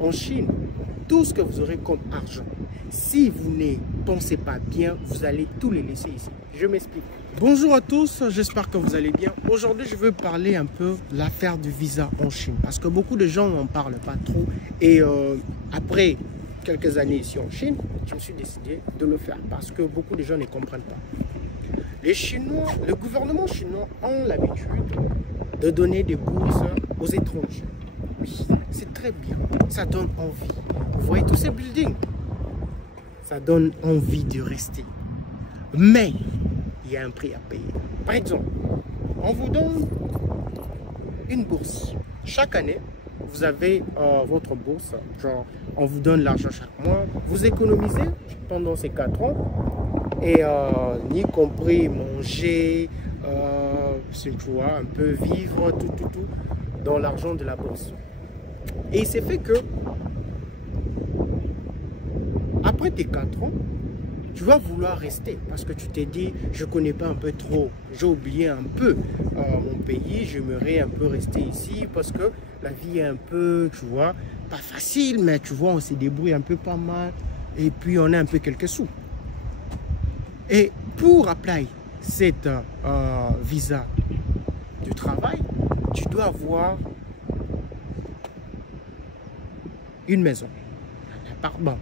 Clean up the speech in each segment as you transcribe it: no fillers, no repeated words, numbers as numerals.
en Chine, tout ce que vous aurez comme argent, si vous ne pensez pas bien, vous allez tout les laisser ici. Je m'explique. Bonjour à tous, j'espère que vous allez bien. Aujourd'hui, je veux parler un peu de l'affaire du visa en Chine. Parce que beaucoup de gens n'en parlent pas trop. Et après quelques années ici en Chine, je me suis décidé de le faire. Parce que beaucoup de gens ne comprennent pas. Les Chinois, le gouvernement chinois ont l'habitude de donner des bourses aux étrangers. Oui, c'est très bien. Ça donne envie. Vous voyez tous ces buildings? Ça donne envie de rester. Mais il y a un prix à payer. Par exemple, on vous donne une bourse. Chaque année, vous avez votre bourse. Genre, on vous donne l'argent chaque mois. Vous économisez pendant ces 4 ans. Et y compris manger, tu vois, un peu vivre, tout, dans l'argent de la bourse. Et il s'est fait que, après tes 4 ans, tu vas vouloir rester parce que tu t'es dit, je ne connais pas un peu trop, j'ai oublié un peu mon pays, j'aimerais un peu rester ici parce que la vie est un peu, tu vois, pas facile, mais tu vois, on se débrouille un peu pas mal et puis on a un peu quelques sous. Et pour appliquer cette visa du travail, tu dois avoir une maison. Bon,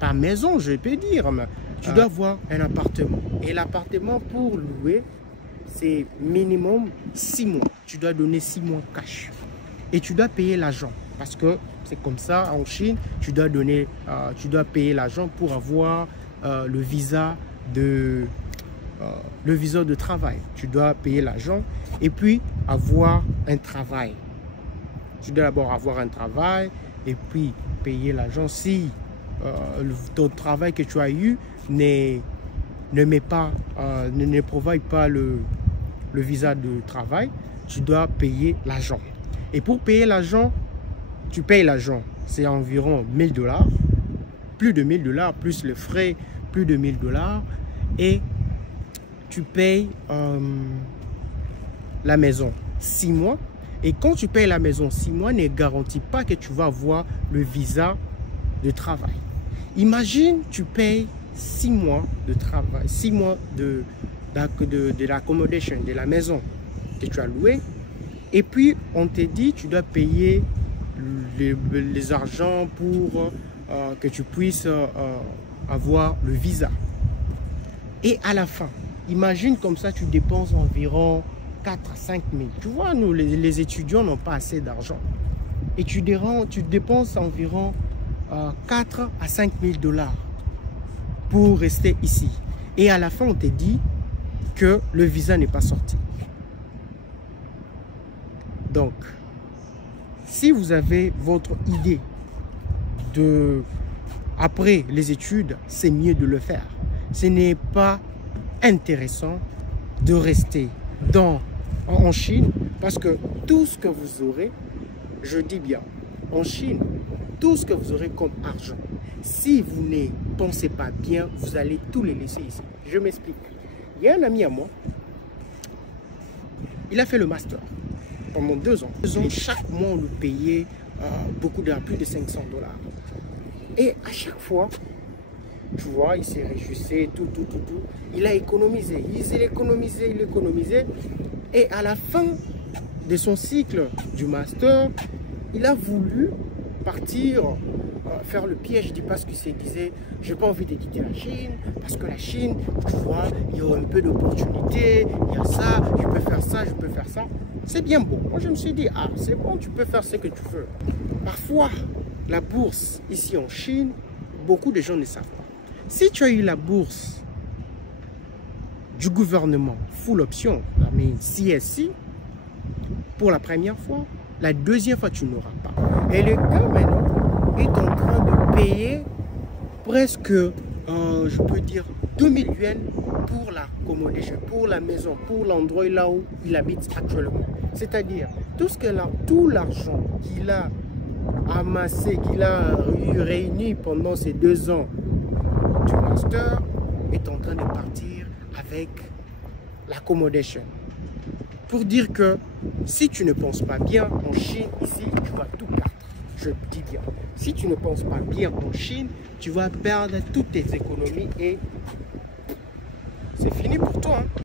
pas maison, je peux dire, mais tu dois avoir un appartement. Et l'appartement pour louer, c'est minimum 6 mois. Tu dois donner 6 mois cash. Et tu dois payer l'argent. Parce que c'est comme ça en Chine, tu dois payer l'argent pour avoir le visa de travail. Tu dois payer l'argent et puis avoir un travail. Tu dois d'abord avoir un travail et puis payer l'argent si ton travail que tu as eu ne provide pas le visa de travail. Tu dois payer l'argent. Et pour payer l'argent, tu payes l'argent. C'est environ 1000 $. Plus de 1000 $, plus les frais, plus de 1000 $. Et tu payes la maison 6 mois. Et quand tu payes la maison 6 mois, ne garantit pas que tu vas avoir le visa de travail. Imagine, tu payes 6 mois de travail, 6 mois de l'accommodation, de la maison que tu as louée. Et puis, on te dit, tu dois payer les argents pour que tu puisses avoir le visa. Et à la fin, imagine comme ça, tu dépenses environ 4 à 5 000. Tu vois, nous, les étudiants n'ont pas assez d'argent. Et tu dépenses environ 4 à 5 000 $ pour rester ici. Et à la fin, on te dit que le visa n'est pas sorti. Donc, si vous avez votre idée de après les études, c'est mieux de le faire. Ce n'est pas intéressant de rester en Chine parce que tout ce que vous aurez, je dis bien, en Chine, tout ce que vous aurez comme argent, si vous ne pensez pas bien, vous allez tout les laisser ici. Je m'explique. Il y a un ami à moi, il a fait le master pendant 2 ans. Et chaque mois, on lui payait beaucoup d'argent, plus de 500 $. Et à chaque fois, tu vois, il s'est réjouissé, tout. Il a économisé, il économisait. Et à la fin de son cycle du master, il a voulu partir faire le piège. Je dis parce qu'il se disait, j'ai pas envie de quitter la Chine, parce que la Chine, tu vois, il y a un peu d'opportunités, il y a ça, je peux faire ça, je peux faire ça. C'est bien beau. Moi, je me suis dit, ah, c'est bon, tu peux faire ce que tu veux. Parfois, la bourse ici en Chine, beaucoup de gens ne savent pas. Si tu as eu la bourse du gouvernement, full option, mais CSI, pour la première fois, la deuxième fois, tu n'auras pas. Et le gars, maintenant, est en train de payer presque, je peux dire, 2000 yuan pour l'accommodation, pour la maison, pour l'endroit là où il habite actuellement. C'est-à-dire, tout l'argent qu'il a amassé, qu'il a réuni pendant ces 2 ans du master, est en train de partir avec l'accommodation. Pour dire que si tu ne penses pas bien en Chine, ici, tu vas tout perdre. je dis bien. Si tu ne penses pas bien en Chine, tu vas perdre toutes tes économies et c'est fini pour toi. Hein.